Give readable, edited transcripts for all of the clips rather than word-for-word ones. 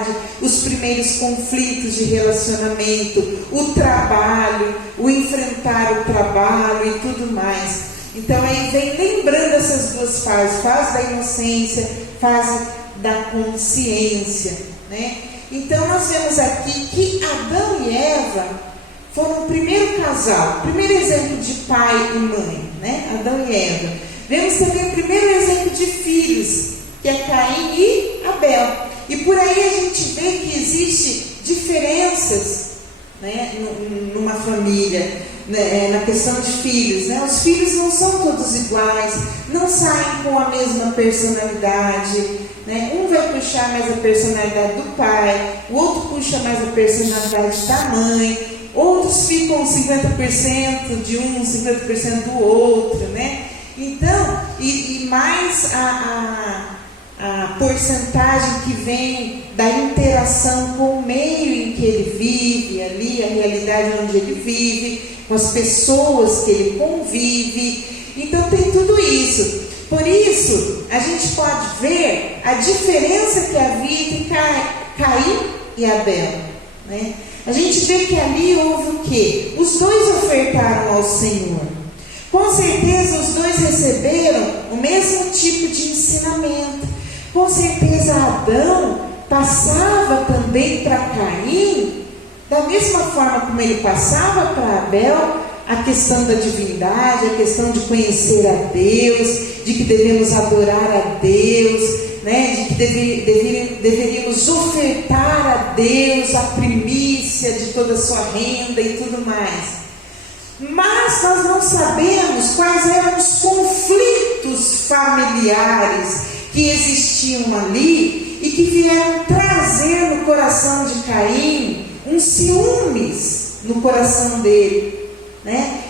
amizade, os primeiros conflitos de relacionamento, o trabalho, o enfrentar o trabalho e tudo mais. Então aí vem lembrando essas duas fases, fase da inocência, fase da consciência, né? Então nós vemos aqui que Adão e Eva foram o primeiro casal, primeiro exemplo de pai e mãe, né? Adão e Eva. Vemos também o primeiro exemplo de filhos, que é Caim e Abel. E por aí a gente vê que existe diferenças, né, numa família, né, na questão de filhos, né? Os filhos não são todos iguais, não saem com a mesma personalidade, né? Um vai puxar mais a personalidade do pai, o outro puxa mais a personalidade da mãe, outros ficam 50% de um, 50% do outro, né? Então, e mais a porcentagem que vem da interação com o meio em que ele vive, ali, a realidade onde ele vive, com as pessoas que ele convive. Então tem tudo isso. Por isso, a gente pode ver a diferença que havia entre Caim e Abel, né? A gente vê que ali houve o quê? Os dois ofertaram ao Senhor. Com certeza os dois receberam o mesmo tipo de ensinamento. Com certeza Adão passava também para Caim, da mesma forma como ele passava para Abel, a questão da divindade, a questão de conhecer a Deus, de que devemos adorar a Deus, né? De que deveríamos ofertar a Deus a primícia de toda a sua renda e tudo mais. Mas nós não sabemos quais eram os conflitos familiares que existiam ali e que vieram trazer no coração de Caim um ciúmes no coração dele, né?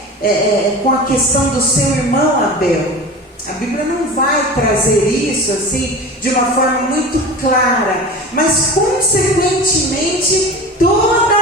Com a questão do seu irmão Abel. A Bíblia não vai trazer isso assim de uma forma muito clara, mas consequentemente todo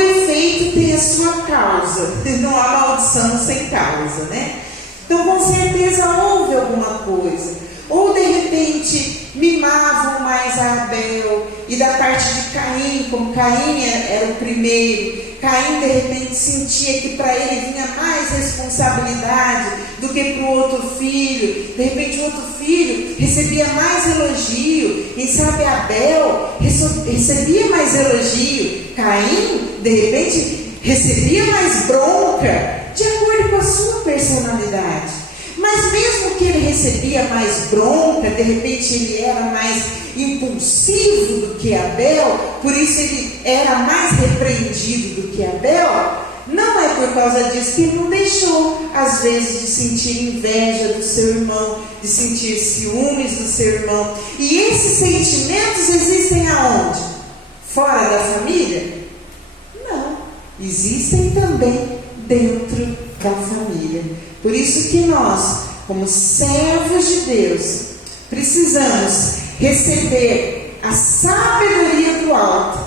efeito tem a sua causa. Não há maldição sem causa, né? Então com certeza houve alguma coisa. Ou de repente mimavam mais a Abel, e da parte de Caim, como Caim era o primeiro, Caim de repente sentia que para ele vinha mais responsabilidade do que para o outro filho. De repente o outro filho recebia mais elogio, quem sabe Abel recebia mais elogio, Caim de repente recebia mais bronca, de acordo com a sua personalidade. Mas mesmo que ele recebia mais bronca, de repente ele era mais impulsivo do que Abel, por isso ele era mais repreendido do que Abel, não é por causa disso que ele não deixou, às vezes, de sentir inveja do seu irmão, de sentir ciúmes do seu irmão. E esses sentimentos existem aonde? Fora da família? Não, existem também dentro da família. Por isso que nós, como servos de Deus, precisamos receber a sabedoria do alto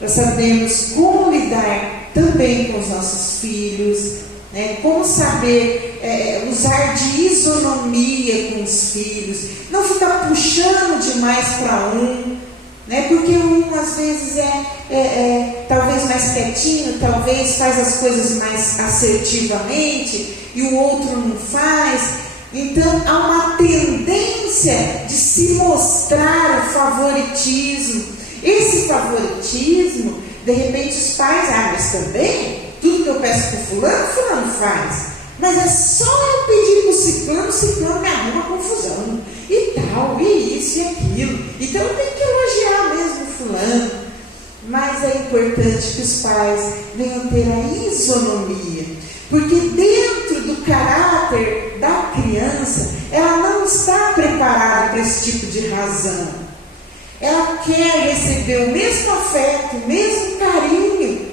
para sabermos como lidar também com os nossos filhos, né? Como saber usar de isonomia com os filhos, não ficar puxando demais para um, né? Porque um às vezes talvez mais quietinho, talvez faz as coisas mais assertivamente e o outro não faz. Então há uma tendência de se mostrar o favoritismo. Esse favoritismo, de repente os pais, mas também tudo que eu peço para fulano faz. Mas é só eu pedir para o ciclano me arruma confusão e tal, e isso e aquilo. Então eu tenho que elogiar mesmo fulano. Mas é importante que os pais venham ter a isonomia, porque dentro do caráter da criança, ela não está preparada para esse tipo de razão. Ela quer receber o mesmo afeto, o mesmo carinho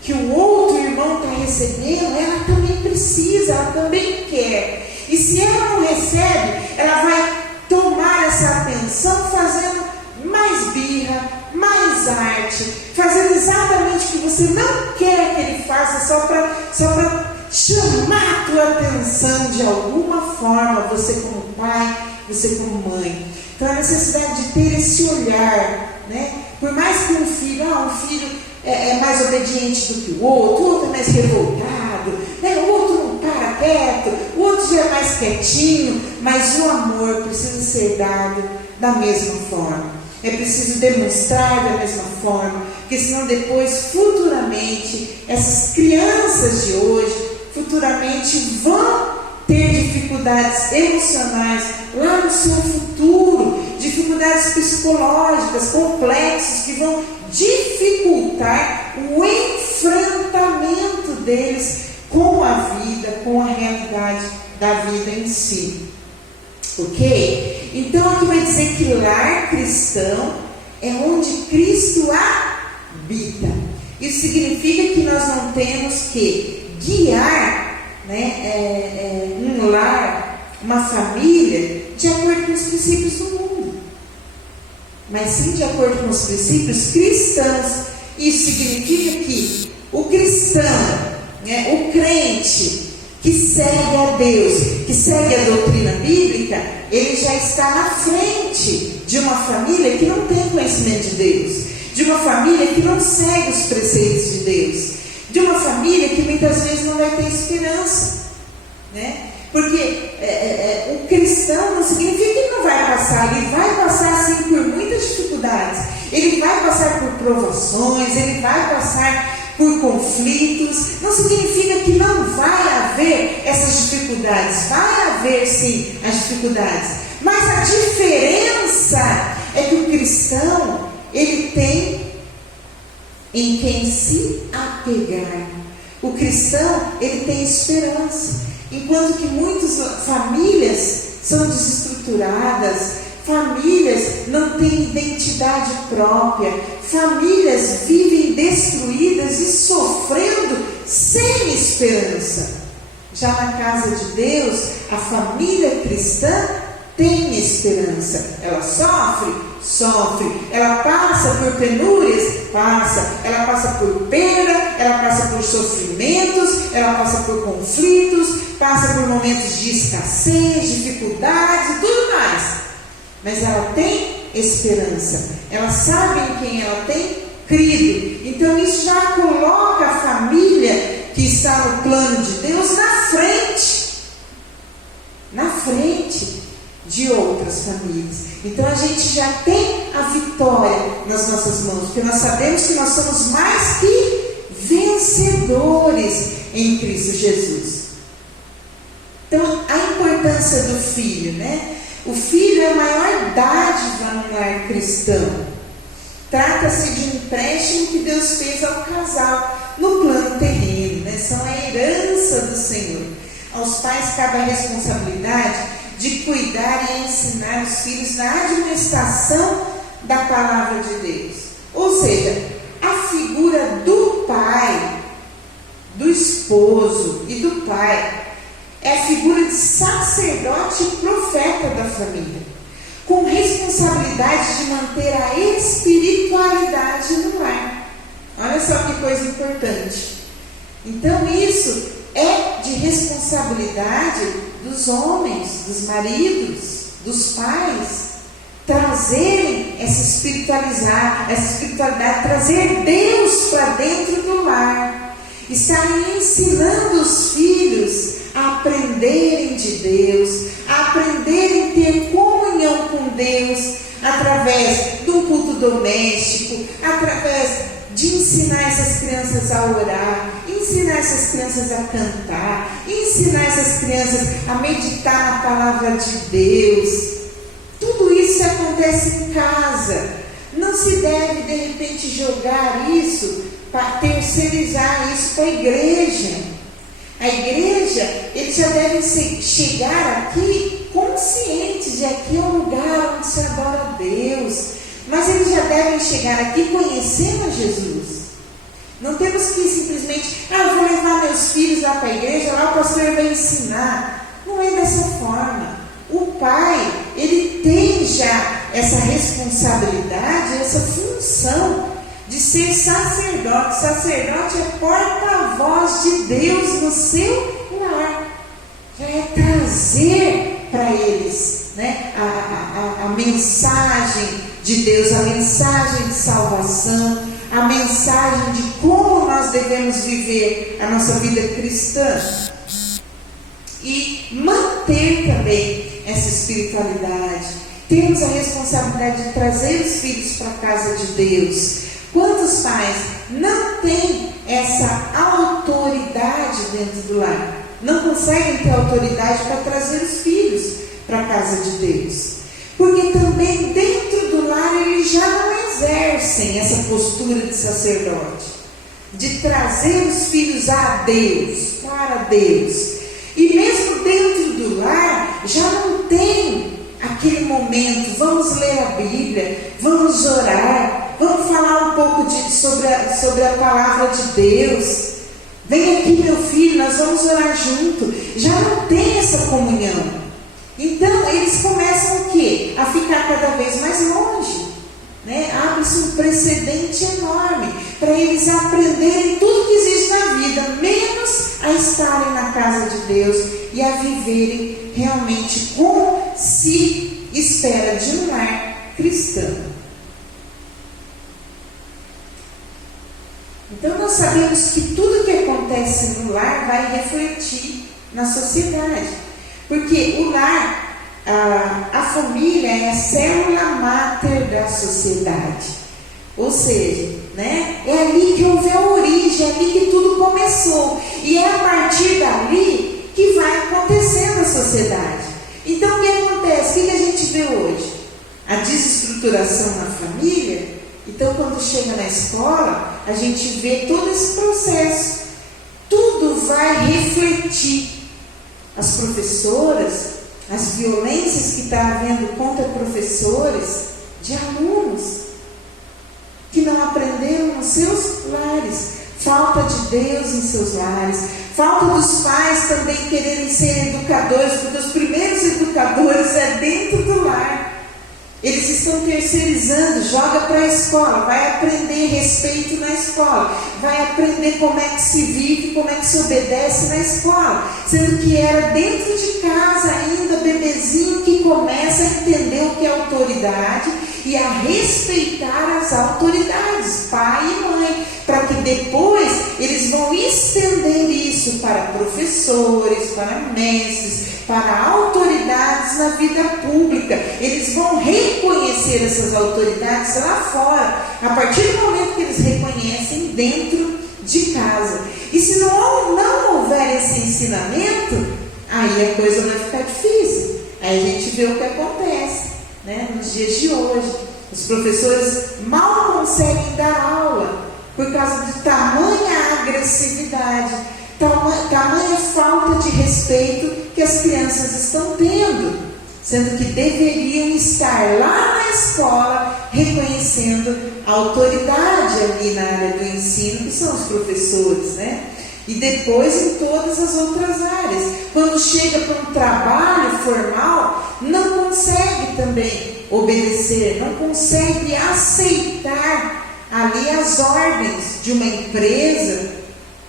que o outro irmão está recebendo, ela também precisa, ela também quer. E se ela não recebe, ela vai tomar essa atenção fazendo mais birra, mais arte, fazendo exatamente o que você não quer que ele faça, só para chamar a tua atenção de alguma forma, você como pai você como mãe. Então a necessidade de ter esse olhar, né? Por mais que um filho é mais obediente do que o outro é mais revoltado, né? O outro não para quieto, o outro já é mais quietinho, mas o amor precisa ser dado da mesma forma. É preciso demonstrar da mesma forma, porque senão depois, futuramente, essas crianças de hoje, futuramente vão ter dificuldades emocionais lá no seu futuro, dificuldades psicológicas, complexos, que vão dificultar o enfrentamento deles com a vida, com a realidade da vida em si. Ok? Então aqui vai dizer que lar cristão é onde Cristo habita. Isso significa que nós não temos que guiar, né, um lar, uma família, de acordo com os princípios do mundo, mas sim de acordo com os princípios cristãos. Isso significa que o cristão, né, o crente que segue a Deus, que segue a doutrina bíblica, ele já está na frente de uma família que não tem conhecimento de Deus, de uma família que não segue os preceitos de Deus, de uma família que muitas vezes não vai ter esperança, né? Porque o cristão não significa que ele não vai passar, ele vai passar sim por muitas dificuldades, ele vai passar por provações, ele vai passar por conflitos. Não significa que não vai haver essas dificuldades, vai haver sim as dificuldades, mas a diferença é que o cristão, ele tem em quem se apegar. O cristão, ele tem esperança, enquanto que muitas famílias são desestruturadas, famílias não têm identidade própria, famílias vivem destruídas e sofrendo sem esperança. Já na casa de Deus, a família cristã tem esperança. Ela sofre, ela passa por penúrias, ela passa por perda, ela passa por sofrimentos, ela passa por conflitos, passa por momentos de escassez, dificuldades e tudo mais. Mas ela tem esperança, ela sabe em quem ela tem crido. Então isso já coloca a família que está no plano de Deus na frente de outras famílias. Então a gente já tem a vitória nas nossas mãos, porque nós sabemos que nós somos mais que vencedores em Cristo Jesus. Então a importância do filho, né? O filho é a maior dádiva no lar cristão. Trata-se de um empréstimo que Deus fez ao casal no plano terreno, né? São a herança do Senhor. Aos pais cabe a responsabilidade de cuidar e ensinar os filhos na administração da palavra de Deus. Ou seja, a figura do pai, do esposo e do pai é a figura de sacerdote e profeta da família, com responsabilidade de manter a espiritualidade no lar. Olha só que coisa importante. Então isso é de responsabilidade dos homens, dos maridos, dos pais, trazerem essa espiritualidade, trazer Deus para dentro do lar, estarem ensinando os filhos a aprenderem de Deus, a aprenderem a ter comunhão com Deus, através de um culto doméstico, através de ensinar essas crianças a orar, ensinar essas crianças a cantar, ensinar essas crianças a meditar na palavra de Deus. Tudo isso acontece em casa. Não se deve, de repente, jogar isso, terceirizar isso para a igreja. A igreja, eles já devem chegar aqui conscientes de aqui é um lugar onde se adora a Deus. Mas eles já devem chegar aqui conhecendo a Jesus. Não temos que simplesmente, vou levar meus filhos lá para a igreja, lá o pastor vai ensinar. Não é dessa forma. O pai, ele tem já essa responsabilidade, essa função de ser sacerdote. Sacerdote é porta-voz de Deus no seu lar. Já é trazer para eles né, a mensagem de Deus, a mensagem de salvação, a mensagem de como nós devemos viver a nossa vida cristã e manter também essa espiritualidade. Temos a responsabilidade de trazer os filhos para a casa de Deus. Quantos pais não têm essa autoridade dentro do lar? Não conseguem ter autoridade para trazer os filhos para a casa de Deus. Porque também dentro do lar eles já não exercem essa postura de sacerdote, de trazer os filhos a Deus, para Deus. E mesmo dentro do lar já não tem aquele momento, vamos ler a Bíblia, vamos orar, vamos falar um pouco sobre a palavra de Deus. Vem aqui, meu filho, nós vamos orar junto. Já não tem essa comunhão. Então, eles começam o quê? A ficar cada vez mais longe, né? Abre-se um precedente enorme para eles aprenderem tudo que existe na vida, menos a estarem na casa de Deus e a viverem realmente como se espera de um lar cristão. Então nós sabemos que tudo que acontece no lar vai refletir na sociedade. Porque o lar, a família é a célula máter da sociedade. Ou seja, né, é ali que houve a origem, é ali que tudo começou. E é a partir dali que vai acontecendo a sociedade. Então o que acontece? O que a gente vê hoje? A desestruturação na família. Então quando chega na escola, a gente vê todo esse processo. Tudo vai refletir. As professoras, as violências que está havendo contra professores, de alunos que não aprenderam nos seus lares, falta de Deus em seus lares, falta dos pais também quererem ser educadores, porque os primeiros educadores é dentro do lar. Eles estão terceirizando, joga para a escola, vai aprender respeito na escola, vai aprender como é que se vive, como é que se obedece na escola, sendo que era dentro de casa ainda, bebezinho, que começa a entender o que é autoridade e a respeitar as autoridades, pai e mãe, para que depois eles vão estender isso para professores, para mestres, para autoridades na vida pública. Eles vão reconhecer essas autoridades lá fora, a partir do momento que eles reconhecem dentro de casa. E se não houver esse ensinamento, aí a coisa vai ficar difícil. Aí a gente vê o que acontece, né, nos dias de hoje. Os professores mal conseguem dar aula por causa de tamanha agressividade, tamanha falta de respeito que as crianças estão tendo, sendo que deveriam estar lá na escola reconhecendo a autoridade ali na área do ensino, que são os professores, né? E depois em todas as outras áreas. Quando chega para um trabalho formal, não consegue também obedecer, não consegue aceitar ali as ordens de uma empresa.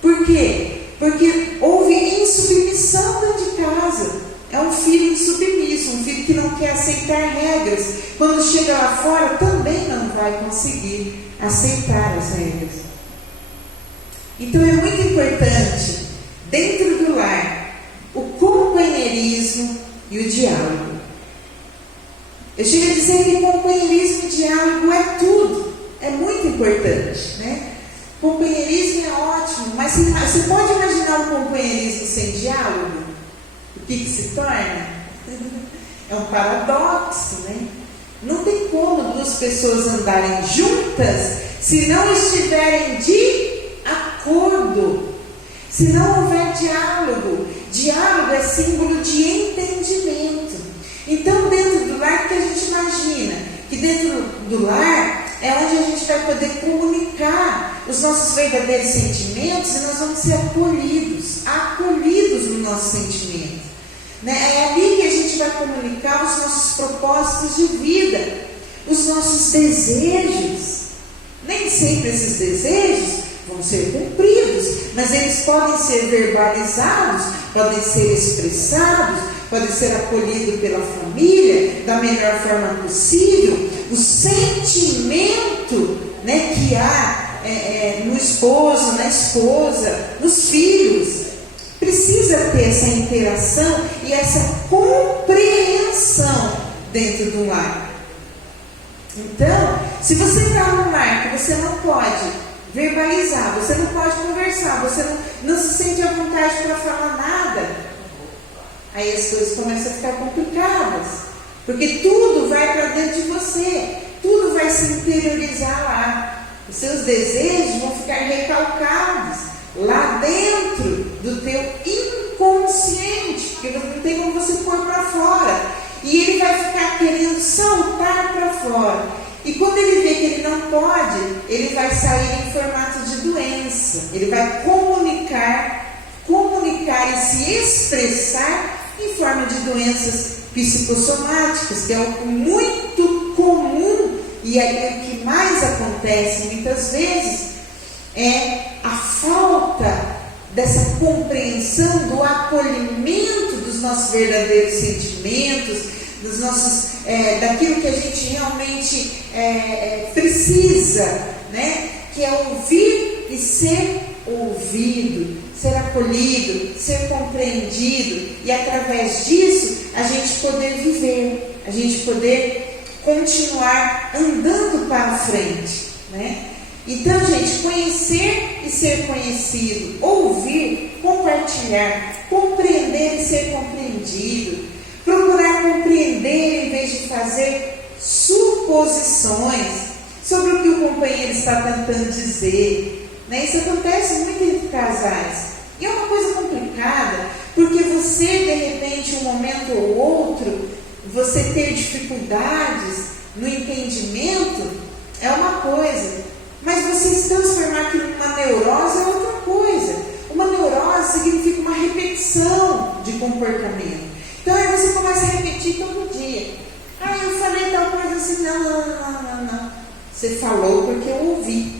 Por quê? Porque houve insubmissão dentro de casa. É um filho insubmisso, um filho que não quer aceitar regras. Quando chega lá fora, também não vai conseguir aceitar as regras. Então é muito importante, dentro do lar, o companheirismo e o diálogo. Eu chego a dizer que companheirismo e diálogo é tudo. É muito importante, né? Companheirismo é ótimo, mas você pode imaginar um companheirismo sem diálogo? O que se torna? É um paradoxo, né? Não tem como duas pessoas andarem juntas se não estiverem de acordo, se não houver diálogo. Diálogo é símbolo de entendimento. Então, dentro do lar, o que a gente imagina? Que dentro do lar é onde a gente vai poder comunicar os nossos verdadeiros sentimentos e nós vamos ser acolhidos no nosso sentimento, né? É ali que a gente vai comunicar os nossos propósitos de vida, os nossos desejos. Nem sempre esses desejos vão ser cumpridos, mas eles podem ser verbalizados, podem ser expressados, pode ser acolhido pela família da melhor forma possível, o sentimento, né, que há no esposo, na esposa, nos filhos, precisa ter essa interação e essa compreensão dentro do lar. Então, se você está num lar que você não pode verbalizar, você não pode conversar, você não se sente à vontade para falar nada, aí as coisas começam a ficar complicadas, porque tudo vai para dentro de você, tudo vai se interiorizar lá. Os seus desejos vão ficar recalcados lá dentro do teu inconsciente, porque não tem como você pôr para fora. E ele vai ficar querendo saltar para fora. E quando ele vê que ele não pode, ele vai sair em formato de doença. Ele vai comunicar e se expressar em forma de doenças psicossomáticas, que é algo muito comum. E aí o que mais acontece muitas vezes é a falta dessa compreensão do acolhimento dos nossos verdadeiros sentimentos, dos nossos, daquilo que a gente realmente precisa, né? Que é ouvir e ser ouvido, ser acolhido, ser compreendido, e através disso a gente poder viver, a gente poder continuar andando para frente, né? Então, gente, conhecer e ser conhecido, ouvir, compartilhar, compreender e ser compreendido, procurar compreender em vez de fazer suposições sobre o que o companheiro está tentando dizer, né? Isso acontece muito entre casais, e é uma coisa complicada, porque você, de repente, um momento ou outro, você ter dificuldades no entendimento é uma coisa, mas você se transformar aquilo numa neurose é outra coisa. Uma neurose significa uma repetição de comportamento. Então aí você começa a repetir todo dia. Eu falei tal coisa assim, não. Você falou porque eu ouvi.